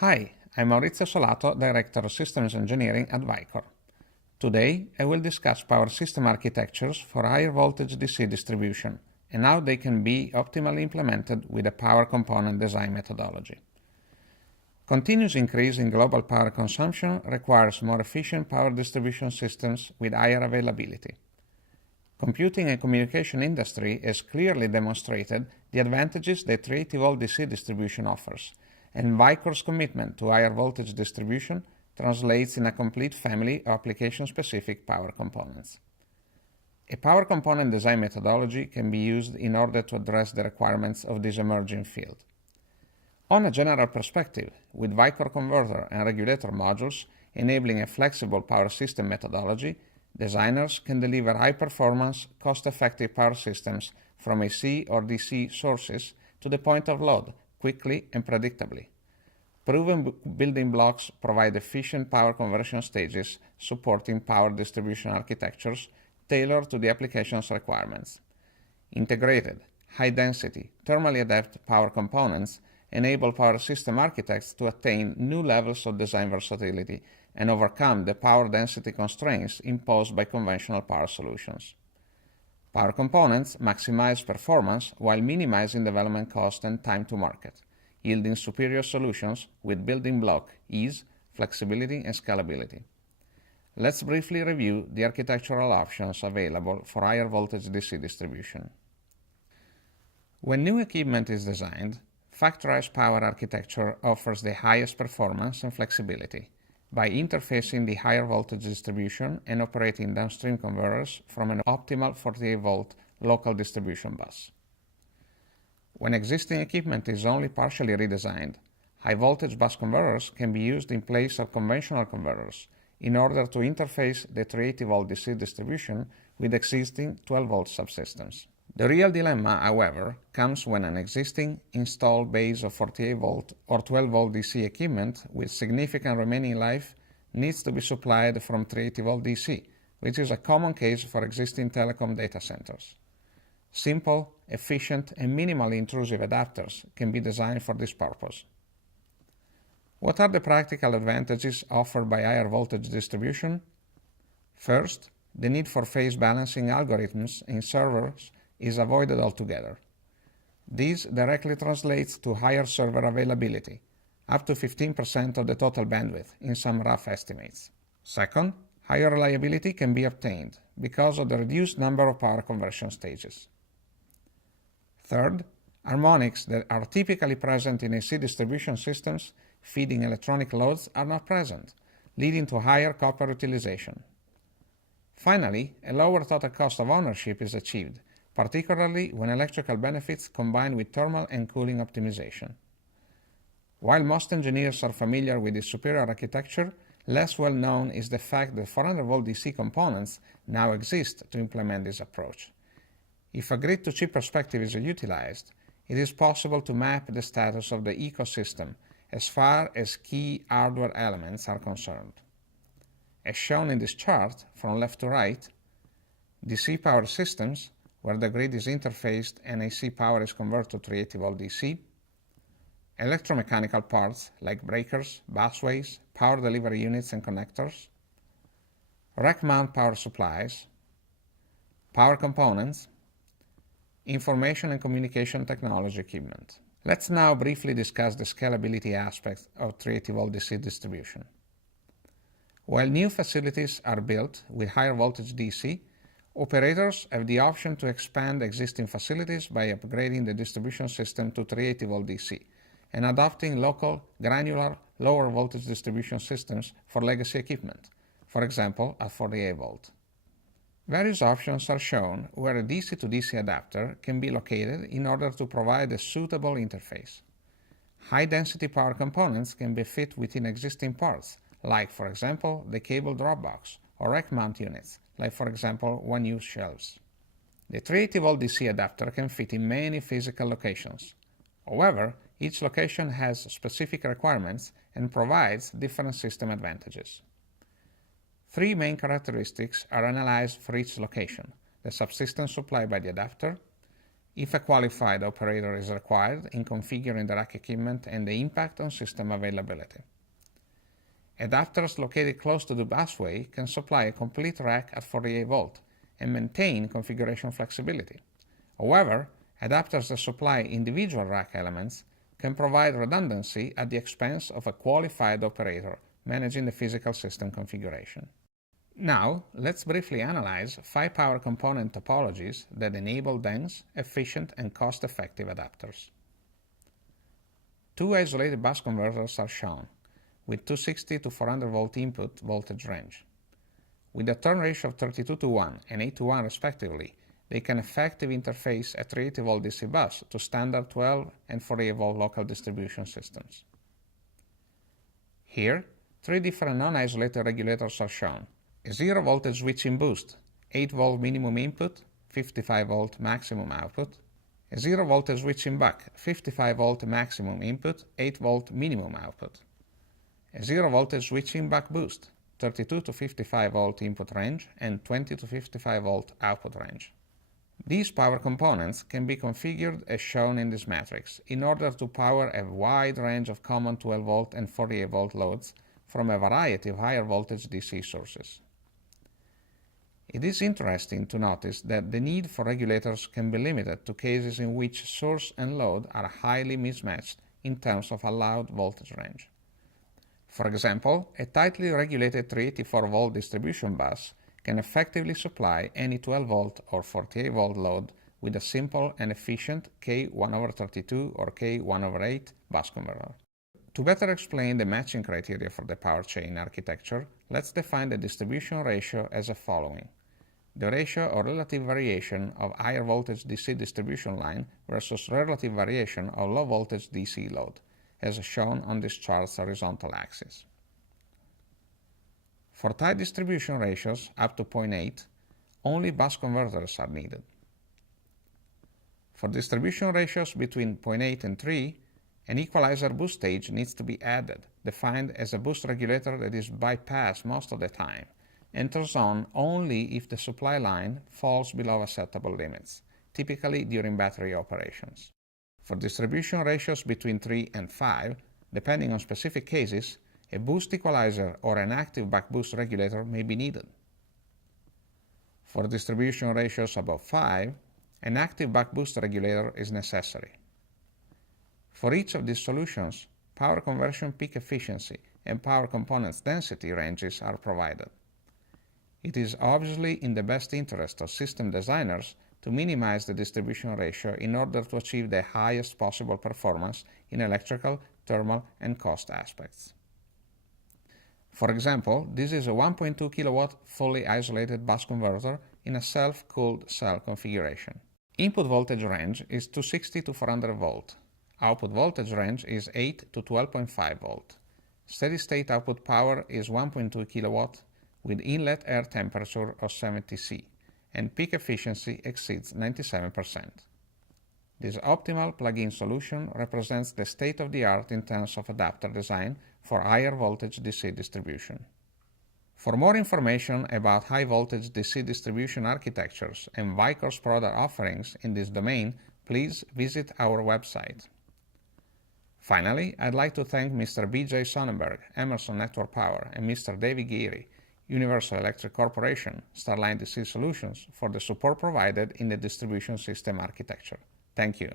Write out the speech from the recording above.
Hi, I'm Maurizio Solato, Director of Systems Engineering at Vicor. Today, I will discuss power system architectures for higher voltage DC distribution and how they can be optimally implemented with a power component design methodology. Continuous increase in global power consumption requires more efficient power distribution systems with higher availability. Computing and communication industry has clearly demonstrated the advantages that 380-volt DC distribution offers, and Vicor's commitment to higher voltage distribution translates in a complete family of application-specific power components. A power component design methodology can be used in order to address the requirements of this emerging field. On a general perspective, with Vicor converter and regulator modules enabling a flexible power system methodology, designers can deliver high-performance, cost-effective power systems from AC or DC sources to the point of load quickly and predictably. Proven building blocks provide efficient power conversion stages supporting power distribution architectures tailored to the application's requirements. Integrated, high-density, thermally adept power components enable power system architects to attain new levels of design versatility and overcome the power density constraints imposed by conventional power solutions. Power components maximize performance while minimizing development cost and time to market, yielding superior solutions with building block ease, flexibility, and scalability. Let's briefly review the architectural options available for higher voltage DC distribution. When new equipment is designed, factorized power architecture offers the highest performance and flexibility by interfacing the higher voltage distribution and operating downstream converters from an optimal 48-volt local distribution bus. When existing equipment is only partially redesigned, high-voltage bus converters can be used in place of conventional converters in order to interface the 380-volt DC distribution with existing 12-volt subsystems. The real dilemma, however, comes when an existing installed base of 48-volt or 12-volt DC equipment with significant remaining life needs to be supplied from 380-volt DC, which is a common case for existing telecom data centers. Simple, efficient, and minimally intrusive adapters can be designed for this purpose. What are the practical advantages offered by higher voltage distribution? First, the need for phase balancing algorithms in servers is avoided altogether. This directly translates to higher server availability, up to 15% of the total bandwidth in some rough estimates. Second, higher reliability can be obtained because of the reduced number of power conversion stages. Third, harmonics that are typically present in AC distribution systems feeding electronic loads are not present, leading to higher copper utilization. Finally, a lower total cost of ownership is achieved, particularly when electrical benefits combine with thermal and cooling optimization. While most engineers are familiar with this superior architecture, less well known is the fact that 400-volt DC components now exist to implement this approach. If a grid-to-chip perspective is utilized, it is possible to map the status of the ecosystem as far as key hardware elements are concerned. As shown in this chart, from left to right, DC power systems, where the grid is interfaced and AC power is converted to 380-volt DC, electromechanical parts like breakers, busways, power delivery units and connectors, rack mount power supplies, power components, information and communication technology equipment. Let's now briefly discuss the scalability aspects of 380-volt DC distribution. While new facilities are built with higher voltage DC, operators have the option to expand existing facilities by upgrading the distribution system to 380-volt DC and adopting local, granular, lower voltage distribution systems for legacy equipment, for example at 48-volt. Various options are shown where a DC-to-DC adapter can be located in order to provide a suitable interface. High-density power components can be fit within existing parts, like, for example, the cable drop box, or rack mount units, like, for example, one-use shelves. The 380-volt DC adapter can fit in many physical locations. However, each location has specific requirements and provides different system advantages. Three main characteristics are analyzed for each location: the subsystem supplied by the adapter, if a qualified operator is required in configuring the rack equipment and the impact on system availability. Adapters located close to the busway can supply a complete rack at 48 volt and maintain configuration flexibility. However, adapters that supply individual rack elements can provide redundancy at the expense of a qualified operator managing the physical system configuration. Now, let's briefly analyze 5 power component topologies that enable dense, efficient, and cost-effective adapters. 2 isolated bus converters are shown, with 260 to 400 volt input voltage range. With a turn ratio of 32:1 and 8:1 respectively, they can effectively interface a 380 volt DC bus to standard 12 and 48 volt local distribution systems. Here, 3 different non-isolated regulators are shown. A 0 voltage switching boost, 8 volt minimum input, 55 volt maximum output. A 0 voltage switching buck, 55 volt maximum input, 8 volt minimum output. A 0 voltage switching buck boost, 32 to 55 volt input range and 20 to 55 volt output range. These power components can be configured as shown in this matrix in order to power a wide range of common 12 volt and 48 volt loads from a variety of higher voltage DC sources. It is interesting to notice that the need for regulators can be limited to cases in which source and load are highly mismatched in terms of allowed voltage range. For example, a tightly regulated 384 volt distribution bus can effectively supply any 12 volt or 48 volt load with a simple and efficient K1/32 or K1/8 bus converter. To better explain the matching criteria for the power chain architecture, let's define the distribution ratio as the following. The ratio or relative variation of higher voltage DC distribution line versus relative variation of low voltage DC load, as shown on this chart's horizontal axis. For tight distribution ratios up to 0.8, only bus converters are needed. For distribution ratios between 0.8 and 3, an equalizer boost stage needs to be added, defined as a boost regulator that is bypassed most of the time, enters on only if the supply line falls below acceptable limits, typically during battery operations. For distribution ratios between 3 and 5, depending on specific cases, a boost equalizer or an active buck boost regulator may be needed. For distribution ratios above 5, an active buck boost regulator is necessary. For each of these solutions, power conversion peak efficiency and power components density ranges are provided. It is obviously in the best interest of system designers to minimize the distribution ratio in order to achieve the highest possible performance in electrical, thermal, and cost aspects. For example, this is a 1.2 kilowatt fully isolated bus converter in a self-cooled cell configuration. Input voltage range is 260 to 400 volt. Output voltage range is 8 to 12.5 volt. Steady-state output power is 1.2 kilowatt with inlet air temperature of 70 C, and peak efficiency exceeds 97%. This optimal plug-in solution represents the state-of-the-art in terms of adapter design for higher voltage DC distribution. For more information about high voltage DC distribution architectures and Vicor's product offerings in this domain, please visit our website. Finally, I'd like to thank Mr. B.J. Sonnenberg, Emerson Network Power, and Mr. David Geary, Universal Electric Corporation, Starline DC Solutions, for the support provided in the distribution system architecture. Thank you.